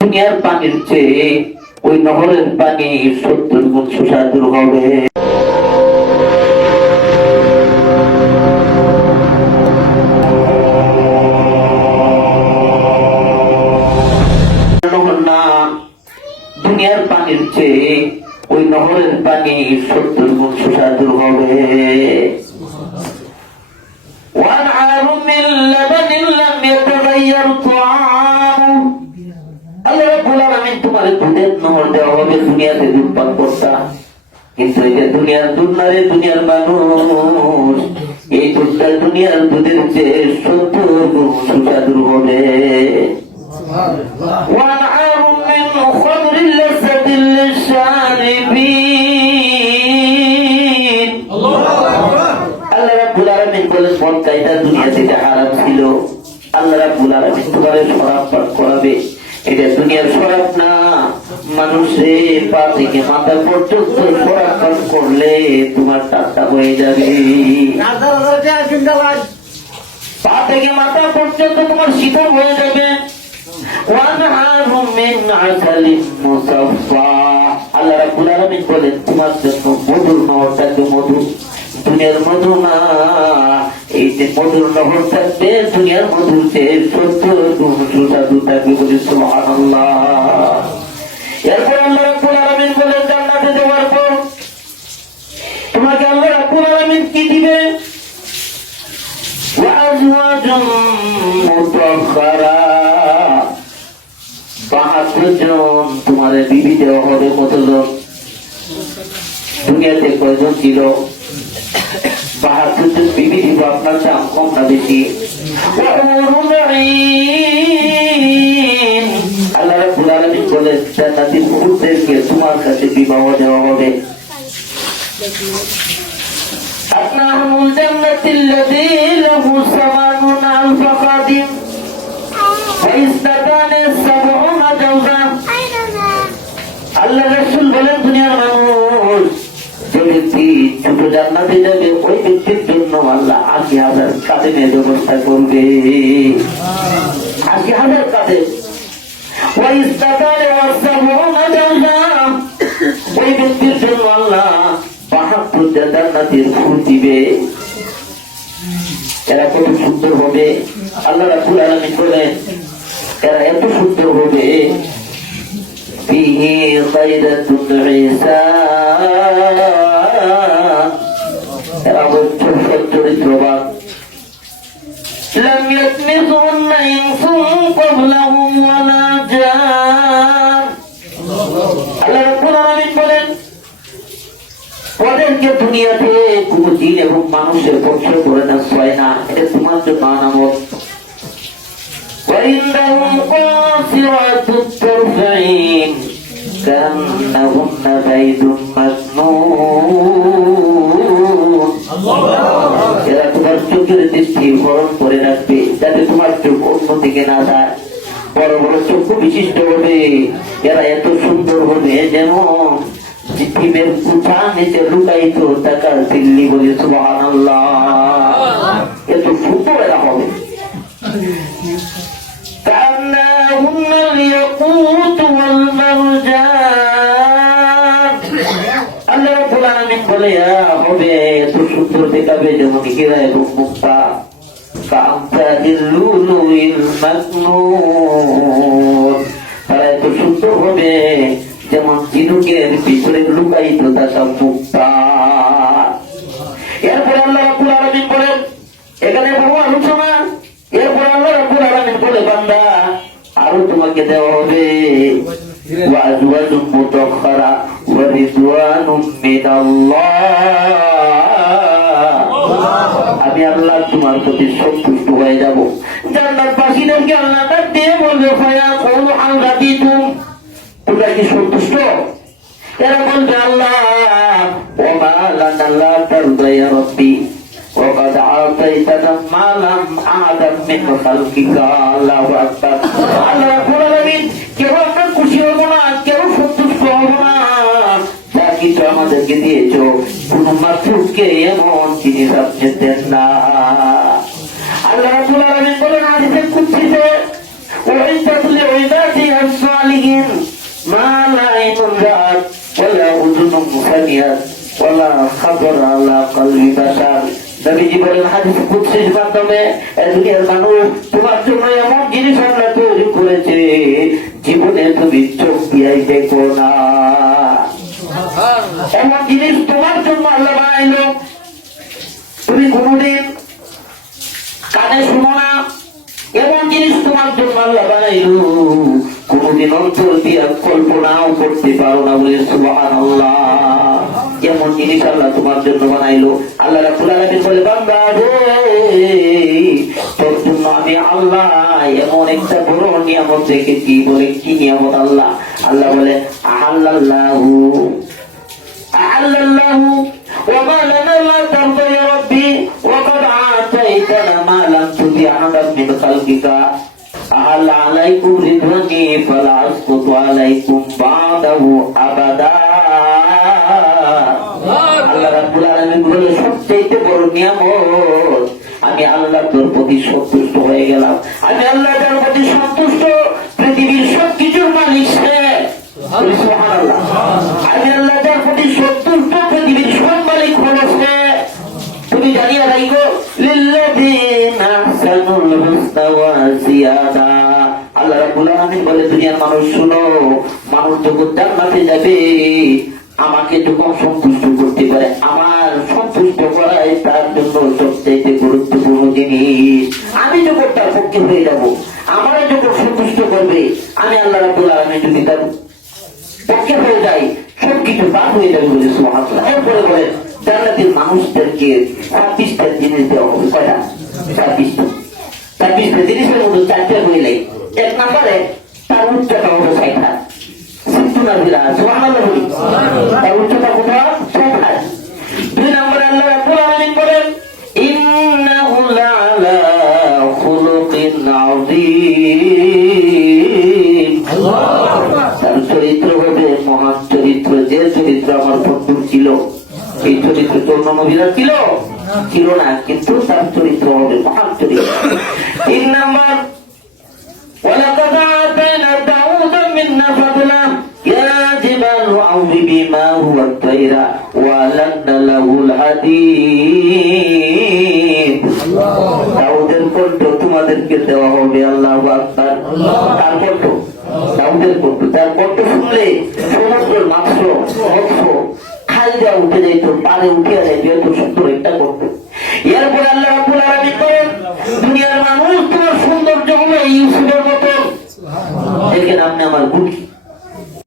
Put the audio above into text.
দুনিয়ার পানির চেয়ে ওই নহরের পানি 70 গুণ সুস্বাদু হবে। দুনিয়ার পানির চেয়ে ওই নহরের পানি 70 গুণ সুস্বাদু হবে। وَأَنْهَارٌ مِّن لَّبَنٍ لَّمْ يَتَغَيَّرْ طَعَامُهُ। আল্লাহ রাব্বুল আলামিন তোমারে দুধের নহর দেওয়া হবে, দুনিয়াতে দুধ পান করতা, কিন্তু এটা দুনিয়ার দুধ না রে দুনিয়ার মানুষ। এই দুধটা দুনিয়ার দুধের চেয়ে 70 গুণ সুস্বাদু হবে। وَأَنْهَارٌ مِّن خَمْرٍ لَّذَّةٍ لِّلشَّارِبِينَ। আল্লাহ রাব্বুল আলামিন বলেন মক্কা এটা দুনিয়াতে হারাম ছিল, আল্লাহ রাব্বুল আলামিন তোমারে শরাব পান করাবে। এটা দুনিয়ার শরাব না, মানুষের পা থেকে মাথা পর্যন্ত শরাব পান করলে তোমার টাকা হয়ে যাবে। পা থেকে মাথা পর্যন্ত তোমার শীতল হয়ে যাবে। আল্লাহ রাব্বুল আলামিন বলেন তোমার জন্য মধুর নহর থাকবে, মধু দুনিয়ার মধু না, এই যে মধুর নহর থাকবে দুনিয়ার মধুতে 70 গুণ সুস্বাদু থাকবে। বলি সুবহানাল্লাহ। এরপর আল্লাহ রাব্বুল আলামিন বলেন জান্নাতে যাওয়ার পর তোমাকে আল্লাহ রাব্বুল আলামিন কি দিবে? ওয়াজওয়াজুম মুতাহহারা, 72 জন তোমার বিবি দেওয়া হবে। কতজন? দুনিয়াতে কয়জন ছিল? 72 জন বিবি দিব। আপনার দাম কম না বেশি? আল্লাহ রাব্বুল আলামিন বলেন জান্নাতের হুরদেরকে তোমার কাছে বিবাহ দেওয়া হবে। আপনাহুল জান্নাতিল্লাযী লাহু সামানুন আলফা খাদিম ওয়া ইসনাতানি সাবউনা জাওজা। আল্লাহ রাসূল বলেন দুনিয়ার মানুষ যে ব্যক্তি ছোট জান্নাতে যাবে ওই ব্যক্তির জন্য আল্লাহ 80,000 কাদেমের ব্যবস্থা করবে। 80,000 কাদেম। ওয়া ইসনাতানি সাবউনা জাওজা, ওই ব্যক্তির জন্য আল্লাহ 72 জান্নাতের ফুল দিবে। এরা কত সুন্দর হবে! আল্লাহ রাব্বুল আলামিন বলেন এরা এত সুন্দর হবে। ফিহি খায়রাতুন হিসান, এরা হচ্ছে চরিত্রবান। লাম ইয়াতমিসুন্না ইনসুন ক্বাবলাহুম ওয়ালা জান। আল্লাহ রাব্বুল আলামিন বলেন ওদেরকে দুনিয়াতে কোন জিন এবং মানুষের পক্ষ করে না, ছয় না, এটা তোমার জন্য আনামত। وَإِنَّهُمْ قَاصِرَاتُ الطَّرْفِ عِينٌ كَأَنَّهُنَّ بَيْضٌ مَكْنُونٌ। এরা তোমার চোখের দৃষ্টি হরণ করে রাখবে যাতে তোমার চোখ অন্যদিকে না যায়। বড় বড় চক্ষু বিশিষ্ট হবে। এরা এত সুন্দর হবে যেমন পৃথিবীর উঠা নিচে লুকায়িত টাকার দিল্লি। বলি সুবহানাল্লাহ। এত সুন্দর এরা হবে। كأنهن الياقوت والمرجان। আল্লাহ রাব্বুল আলামিন বলে হবে এত সুন্দর দেখাবে যেমন হীরা এবং মুক্তা। কাআমসালিল লুলুইল মাকনুন, তারা এত সুন্দর হবে যেমন ঝিনুকের ভিতরে লুকায়িত থাকা মুক্তা। এরপরে আল্লাহ রাব্বুল আলামিন বলেন এখানে বহু আলোচনা। এরপরে আল্লাহ রাব্বুল আলামিন বলে বান্দা আরো তোমাকে দেওয়া হবে ওয়াজওয়াজুম মুতাহহারা ওয়া রিদওয়ানুম মিনাল্লাহ। আমি আল্লাহ তোমার প্রতি সন্তুষ্ট হয়ে যাব। জান্নাতবাসীদেরকে আল্লাহ ডাক দিয়ে বলবে ফায়াকুলু হাল রাদিতুম, তোমরা কি সন্তুষ্ট? এরা বলবে আল্লাহ ওয়া মা লানা লা তারদা ইয়া রাব্বি وقد عطيتنا ما لم أعدم من خلقك। الله أكبر। আল্লাহ রাব্বুল আলামিন কেউ আমরা খুশি হব না, কেউ সন্তুষ্ট হব না। যা কিছু আমাদেরকে দিয়েছো কোন মাখলুককে এমন জিনিস আপনি দেন না। আল্লাহ রাব্বুল আলামিন বলেন হাদিসে কুদসিতে ওয়া ইন তাদলি ওয়া ইদাতি আসসালি মা লা আইনুন রাআত ওয়ালা উযুনুন সামিআত ওয়ালা খাতারা আলা কলবি বাশার। নবীজি বলেন হাদিস কুদসির মাধ্যমে, দুনিয়ার মানুষ তোমার জন্য এমন জিনিস আল্লাহ তৈরি করেছে জীবনে তুমি চোখ দিয়ে দেখো না। এমন জিনিস তোমার জন্য আল্লাহ বানাইলো তুমি কোনোদিন কানে শুনো না। এমন জিনিস তোমার জন্য আল্লাহ বানাইলো কোনোদিন অন্তর দিয়ে কল্পনাও করতে পারো না। বলে সুবহানাল্লাহ। এমন জিনিস আল্লাহ তোমার জন্য বানাইলো। আল্লাহ রাব্বুল আলামিন বলে, বান্দা রে তোর জন্য আমি আল্লাহ এমন একটা বড় নিয়ামত রেখেছি। বলে কি নিয়ামত? আল্লাহ আল্লাহ বলে আল্লাহু ওয়া মা লানা লা তারদা ইয়া রাব্বি ওয়া ক্বাদ আতাইতানা মা লাম তুতি আহাদাম মিন খালকিকা আহাল আলাইকুম রিদওয়ানি ফালা আসকুতু আলাইকুম বাদাহু আবাদা। আল্লাহ রাব্বুল আলামিন বলে সবচেয়ে বড় নিয়ামত আমি আল্লাহ তোর প্রতি সন্তুষ্ট হয়ে গেলাম। আমি আল্লাহ তোর প্রতি সন্তুষ্ট। পৃথিবীর সবকিছুর মালিক সে। সুবহানাল্লাহ। আমি আল্লাহ তোর প্রতি সন্তুষ্ট। পৃথিবীর সব মালিক হলো সে। তুমি জানিয়ে রাখো লিল্লাযিনা আহসানুল হুসনা ওয়া জিয়াদা। আল্লাহ রাব্বুল আলামিন বলে দুনিয়ার মানুষ শুনো, মানুষ যখন জান্নাতে যাবে আমাকে যখন সন্তুষ্ট করতে পারে, আমার সন্তুষ্ট করাই তার জন্য সবচেয়ে গুরুত্বপূর্ণ জিনিস। আমি যখন তার পক্ষে হয়ে যাব, আমারও যখন সন্তুষ্ট করবে, আমি আল্লাহ রাব্বুল আলামিন যদি তার পক্ষে হয়ে যাই সবকিছু বাদ হয়ে যাবে। বলে সুবহানাল্লাহ। এরপরে বলে জান্নাতের মানুষদেরকে 26টা জিনিস দেওয়া হবে। কয়টা? 26টা জিনিসের মধ্যে 4টা হইলে, 1 নম্বরে তার উচ্চতা হবে 60 হাত। সুবহানাল্লাহ। তার উচ্চতা কত? 60 হাত। 2 নম্বরে আল্লাহ রাব্বুল আলামিন বলেন ইন্নাহু লাআলা খুলুকিন আযীম। তার চরিত্র হবে মহান চরিত্র। যে চরিত্র আমার বন্ধু ছিল, এই চরিত্র তো অন্য নবীরা ছিল না, কিন্তু তার চরিত্র হবে মহান চরিত্র। 3 নম্বর ওয়ালাকাদ আতাইনা দাউদা মিন্না ফাদলা ইয়া জিবালু আউবি মা হুয়া তাইরা ওয়া লান্না লাহুল হাদীদ। দাউদের কণ্ঠ তোমাদেরকে দেওয়া হবে। আল্লাহু আকবার। তার কণ্ঠ, দাউদের কণ্ঠ, তার কণ্ঠ শুনলে সমুদ্রের মৎস্য খাল দেওয়া উঠে যাইত, পারে উঠে যাইত, এত সুন্দর একটা কণ্ঠ। এরপরে আল্লাহ রাব্বুল আলামিন বলেন দুনিয়ার মানুষ তোমার সৌন্দর্য হলো ইউসুফের মতো। দেখেন আপনি আমার গুটি